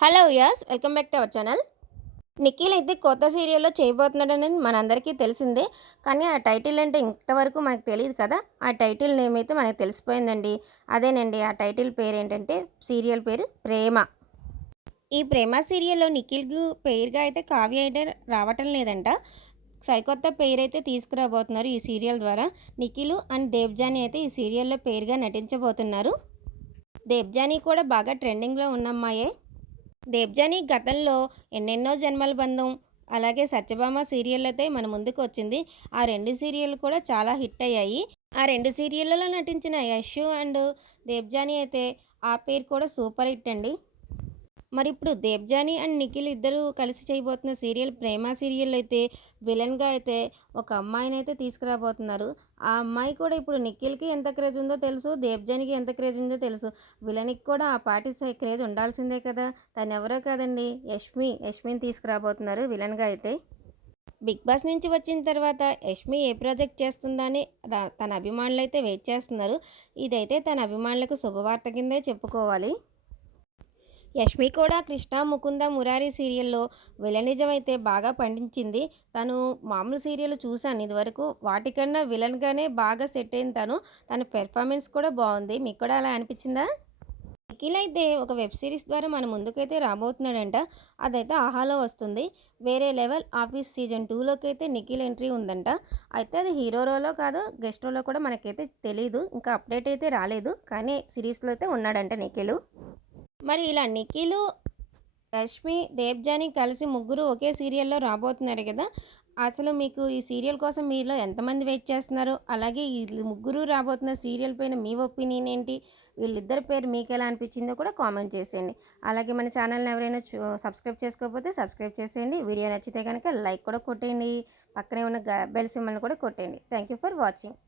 Hello yes welcome back to our channel. Nikhil అయితే కొత్త సీరియల్‌లో చేయబోతున్నాడనేది మనందరికీ తెలిసిందే. కానీ ఆ టైటిల్ అంటే ఇంతవరకు మనకు తెలీదు కదా! ఆ టైటిల్ నేమ్ అయితే మనకు తెలిసిపోయిందండి. అదేనండి ఆ టైటిల్ పేరేంటంటే సీరియల్ పేరు 'ప్రేమ'. ఈ 'ప్రేమ' సీరియల్‌లో నిఖిల్‌కు పేరుగా అయితే కావ్య అయితే రావటం లేదంట. సరికొత్త పేరైతే తీసుకురాబోతున్నారు ఈ సీరియల్ ద్వారా. నిఖిల్ అండ్ దేవ్‌జానీ అయితే ఈ సీరియల్‌లో పేరుగా నటించబోతున్నారు. దేవ్‌జానీ కూడా బాగా ట్రెండింగ్‌లో ఉన్న అమ్మాయే. దేవ్జాని గతంలో ఎన్నెన్నో జన్మల బంధం, అలాగే సత్యభామ సీరియల్ అయితే మన ముందుకు వచ్చింది. ఆ 2 సీరియల్లు కూడా చాలా హిట్ అయ్యాయి. ఆ 2 సీరియల్లలో నటించిన యష్ అండ్ దేవ్జాని అయితే ఆ పేరు కూడా సూపర్ హిట్ అండి. మరిప్పుడు 'దేవ్జాని' అండ్ 'నిఖిల్' ఇద్దరు కలిసి చేయబోతున్న సీరియల్ 'ప్రేమ' సీరియల్ అయితే విలన్‌గా అయితే ఒక అమ్మాయినైతే తీసుకురాబోతున్నారు. ఆ అమ్మాయి కూడా ఇప్పుడు 'నిఖిల్‌కి' ఎంత క్రేజ్ ఉందో తెలుసు. 'దేవ్జానికి' ఎంత క్రేజ్ ఉందో తెలుసు. విలన్‌కి కూడా ఆ పాటి క్రేజ్ ఉండాల్సిందే కదా! తనెవరో కాదండి, యష్మిని తీసుకురాబోతున్నారు విలన్‌గా అయితే. 'బిగ్ బాస్' నుంచి వచ్చిన తర్వాత యష్మి ఏ ప్రాజెక్ట్ చేస్తుందా అని తన అభిమానులైతే వెయిట్ చేస్తున్నారు. ఇదైతే తన అభిమానులకు శుభవార్త కిందే చెప్పుకోవాలి. యష్మి కూడా 'కృష్ణ ముకుంద మురారి' సీరియల్‌లో విలనిజం అయితే బాగా పండించింది. తను మామూలు సీరియల్ చూశాను ఇదివరకు. వాటికన్నా విలన్‌గానే బాగా సెట్ అయింది తను. తన పెర్ఫార్మెన్స్ కూడా బావుంది. మీకు కూడా అలా అనిపించిందా? నిఖిల్ అయితే ఒక వెబ్ సిరీస్ ద్వారా మన ముందుకైతే రాబోతున్నాడంట. అదైతే ఆహాలో వస్తుంది. 'వేరే లెవెల్ ఆఫీస్' సీజన్ 2లోకి అయితే నిఖిల్ ఎంట్రీ ఉందంట. అయితే అది హీరో రోలో కాదో గెస్ట్ రోలో కూడా మనకైతే తెలీదు. ఇంకా అప్డేట్ అయితే రాలేదు. కానీ సిరీస్‌లో అయితే ఉన్నాడంట నిఖిల్. మరి ఇలా నిఖిలు, రష్మి, దేవ్జాని కలిసి ముగ్గురు ఒకే సీరియల్‌లో రాబోతున్నారు గదా! అసలు మీకు ఈ సీరియల్ కోసం మీలో ఎంతమంది వెయిట్ చేస్తున్నారో, అలాగే ఈళ్ళు ముగ్గురు రాబోతున్న సీరియల్ పైన మీ ఒపీనియన్ ఏంటి? వీళ్ళిద్దరి పేరు మీకెలా అనిపించిందో కూడా కామెంట్ చేసేయండి. అలాగే మన ఛానల్‌ని ఎవరైనా సబ్స్క్రైబ్ చేసుకోకపోతే సబ్స్క్రైబ్ చేసేయండి. వీడియో నచ్చితే గనక లైక్ కూడా కొట్టేయండి. పక్కనే ఉన్న బెల్ సింబల్‌ని కూడా కొట్టేయండి. Thank you for watching.